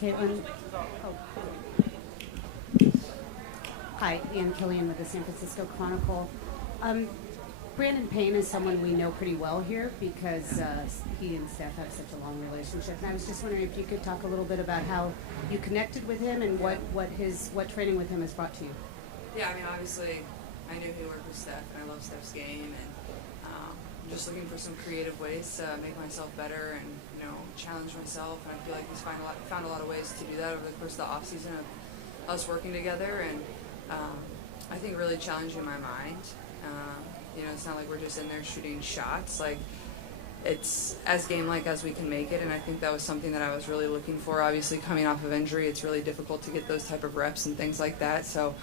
Caitlin. Hi, Ann Killian with the San Francisco Chronicle. Brandon Payne is someone we know pretty well here because he and Steph have such a long relationship. And I was just wondering if you could talk a little bit about how you connected with him and what training with him has brought to you. Yeah, I mean, obviously, I knew he worked with Steph, and I love Steph's game, and I'm just looking for some creative ways to make myself better and, challenge myself. And I feel like he's found a lot of ways to do that over the course of the off season of us working together, and I think really challenging my mind. It's not like we're just in there shooting shots. Like, it's as game-like as we can make it, and I think that was something that I was really looking for. Obviously, coming off of injury, it's really difficult to get those type of reps and things like that. So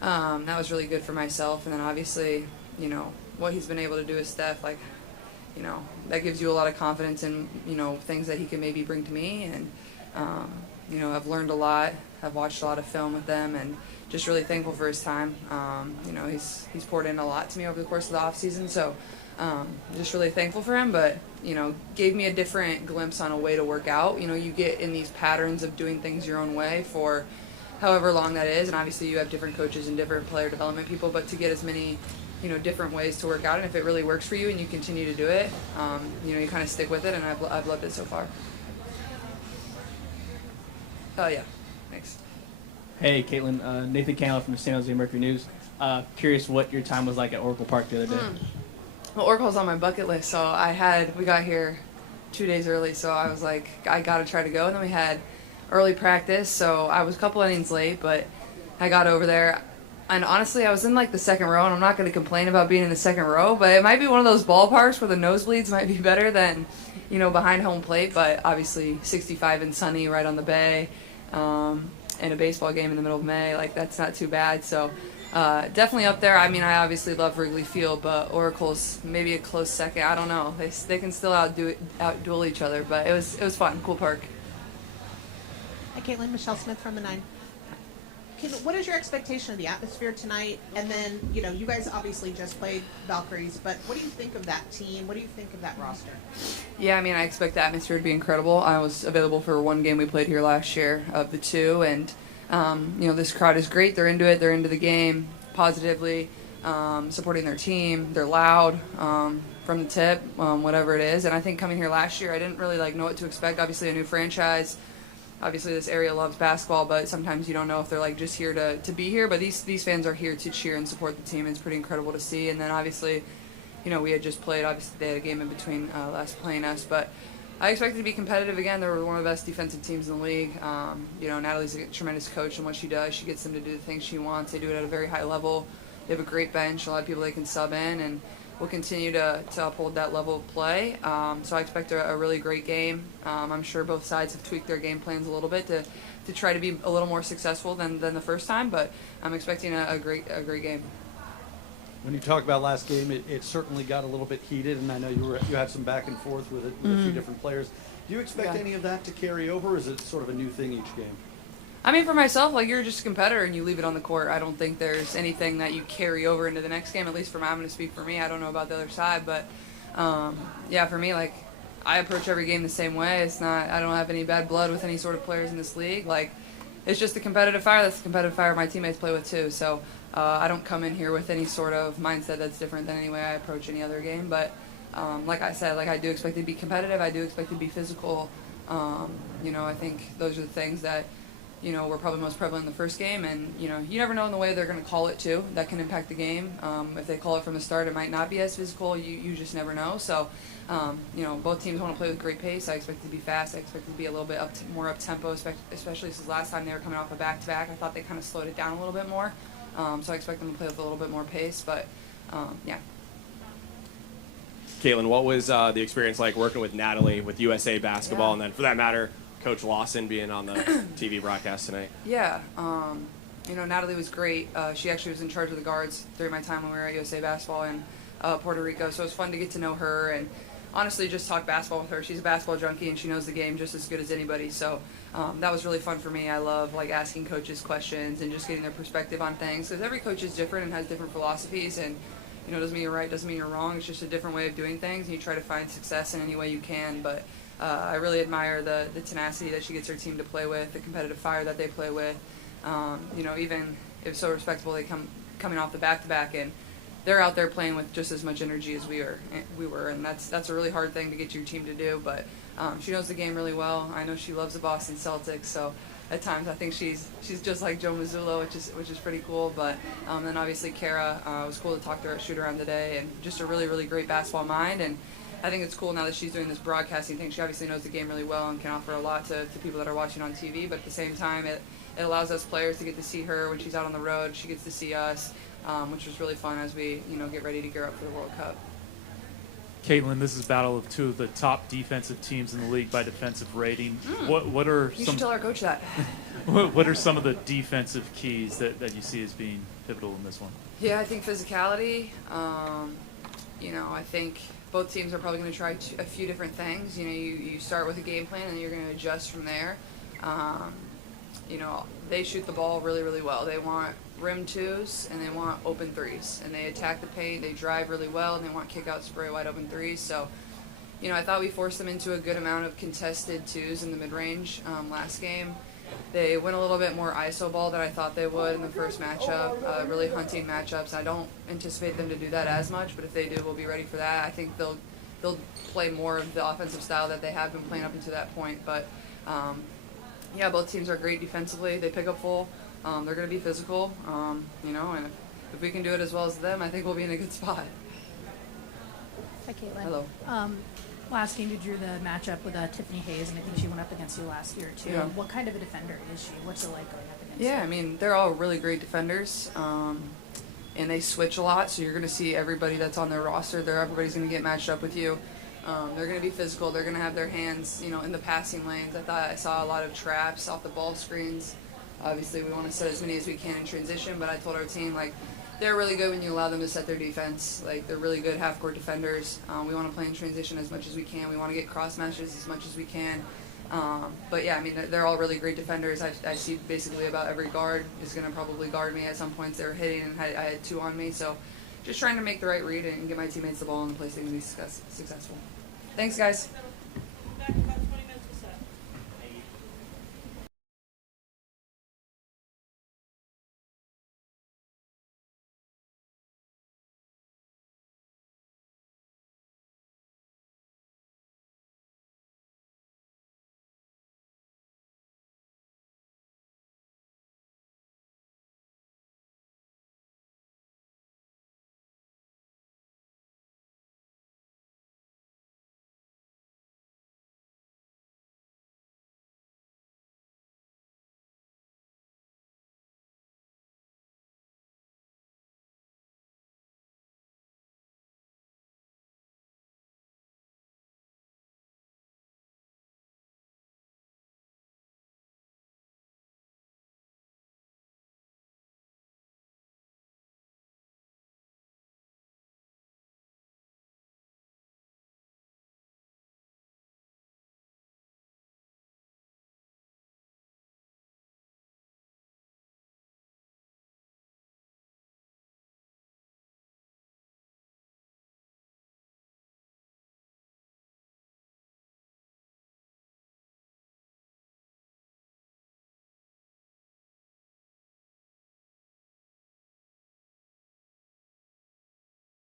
that was really good for myself. And then obviously, what he's been able to do with Steph, that gives you a lot of confidence in, things that he can maybe bring to me. And, I've learned a lot. I've watched a lot of film with them, and just really thankful for his time. He's poured in a lot to me over the course of the off season, so just really thankful for him. But gave me a different glimpse on a way to work out. You get in these patterns of doing things your own way for however long that is, and obviously you have different coaches and different player development people. But to get as many different ways to work out, and if it really works for you and you continue to do it, you kind of stick with it, and I've loved it so far. Oh yeah, thanks. Hey, Caitlin. Nathan Candler from the San Jose Mercury News. Curious what your time was like at Oracle Park the other day. Well, Oracle's on my bucket list, so we got here 2 days early, so I was like, I got to try to go. And then we had early practice, so I was a couple innings late, but I got over there. And honestly, I was in the second row, and I'm not going to complain about being in the second row, but it might be one of those ballparks where the nosebleeds might be better than, behind home plate. But obviously 65 and sunny right on the bay. And a baseball game in the middle of May, that's not too bad. So definitely up there. I mean, I obviously love Wrigley Field, but Oracle's maybe a close second. I don't know. They can still outduel each other, but it was fun. Cool park. Hi, Caitlin. Michelle Smith from the 9. What is your expectation of the atmosphere tonight? And then, you guys obviously just played Valkyries, but what do you think of that team? What do you think of that roster? Yeah, I mean, I expect the atmosphere to be incredible. I was available for one game we played here last year of the two, and, this crowd is great. They're into it. They're into the game positively, supporting their team. They're loud from the tip, whatever it is. And I think coming here last year, I didn't really know what to expect. Obviously, a new franchise. Obviously, this area loves basketball, but sometimes you don't know if they're just here to be here. But these fans are here to cheer and support the team. It's pretty incredible to see. And then obviously, we had just played. Obviously, they had a game in between last playing us. But I expected to be competitive again. They were one of the best defensive teams in the league. Natalie's a tremendous coach, and what she does, she gets them to do the things she wants. They do it at a very high level. They have a great bench, a lot of people they can sub in, and we'll continue to uphold that level of play. So I expect a really great game. I'm sure both sides have tweaked their game plans a little bit to try to be a little more successful than the first time, but I'm expecting a great game. When you talk about last game, it certainly got a little bit heated, and I know you had some back and forth with a few different players. Do you expect any of that to carry over, or is it sort of a new thing each game? I mean, for myself, you're just a competitor and you leave it on the court. I don't think there's anything that you carry over into the next game, at least I'm going to speak for me. I don't know about the other side, but for me, I approach every game the same way. I don't have any bad blood with any sort of players in this league. It's just a competitive fire. That's the competitive fire my teammates play with too. So I don't come in here with any sort of mindset that's different than any way I approach any other game. But like I said, I do expect it to be competitive. I do expect it to be physical. I think those are the things that were probably most prevalent in the first game, and you never know in the way they're going to call it too. That can impact the game. If they call it from the start, it might not be as physical. You just never know. So, both teams want to play with great pace. I expect it to be fast. I expect it to be a little bit more up tempo, especially since last time they were coming off a back-to-back. I thought they kind of slowed it down a little bit more. So I expect them to play with a little bit more pace. But yeah. Caitlin, what was the experience like working with Natalie with USA Basketball, and then for that matter, Coach Lawson being on the TV broadcast tonight? Yeah, Natalie was great. She actually was in charge of the guards during my time when we were at USA Basketball in Puerto Rico, so it was fun to get to know her and honestly just talk basketball with her. She's a basketball junkie and she knows the game just as good as anybody, so that was really fun for me. I love asking coaches questions and just getting their perspective on things, because every coach is different and has different philosophies, and doesn't mean you're right, doesn't mean you're wrong. It's just a different way of doing things, and you try to find success in any way you can. But I really admire the tenacity that she gets her team to play with, the competitive fire that they play with. You know, even if so respectable, they coming off the back-to-back, and they're out there playing with just as much energy as we were, and that's a really hard thing to get your team to do. But she knows the game really well. I know she loves the Boston Celtics, so at times I think she's just like Joe Mazzulla, which is pretty cool. But then obviously Kara, it was cool to talk to her at shoot around today, and just a really, really great basketball mind. And I think it's cool now that she's doing this broadcasting thing. She obviously knows the game really well and can offer a lot to people that are watching on TV. But at the same time, it allows us players to get to see her when she's out on the road. She gets to see us, which was really fun as we get ready to gear up for the World Cup. Caitlin, this is a battle of two of the top defensive teams in the league by defensive rating. What are You some should tell our coach that. what are some of the defensive keys that you see as being pivotal in this one? Yeah, I think physicality. I think both teams are probably going to try a few different things. You start with a game plan and you're going to adjust from there. They shoot the ball really, really well. They want rim twos and they want open threes. And they attack the paint, they drive really well, and they want kick-out spray wide open threes. So, I thought we forced them into a good amount of contested twos in the mid-range last game. They went a little bit more iso ball than I thought they would in the first matchup, really hunting matchups. I don't anticipate them to do that as much, but if they do, we'll be ready for that. I think they'll play more of the offensive style that they have been playing up until that point. But, both teams are great defensively. They pick up full. They're going to be physical, and if we can do it as well as them, I think we'll be in a good spot. Hi, Caitlin. Hello. Last game you drew the matchup with Tiffany Hayes, and I think she went up against you last year too. Yeah. What kind of a defender is she? What's it like going up against Yeah, her? I mean, they're all really great defenders, and they switch a lot, so you're going to see everybody that's on their roster, everybody's going to get matched up with you. They're going to be physical. They're going to have their hands, in the passing lanes. I thought I saw a lot of traps off the ball screens. Obviously, we want to set as many as we can in transition, but I told our team, they're really good when you allow them to set their defense. They're really good half-court defenders. We want to play in transition as much as we can. We want to get cross matches as much as we can. But yeah, I mean, they're all really great defenders. I see basically about every guard is going to probably guard me. At some points they were hitting, and I had two on me. So just trying to make the right read and get my teammates the ball in the place they can be successful. Thanks, guys.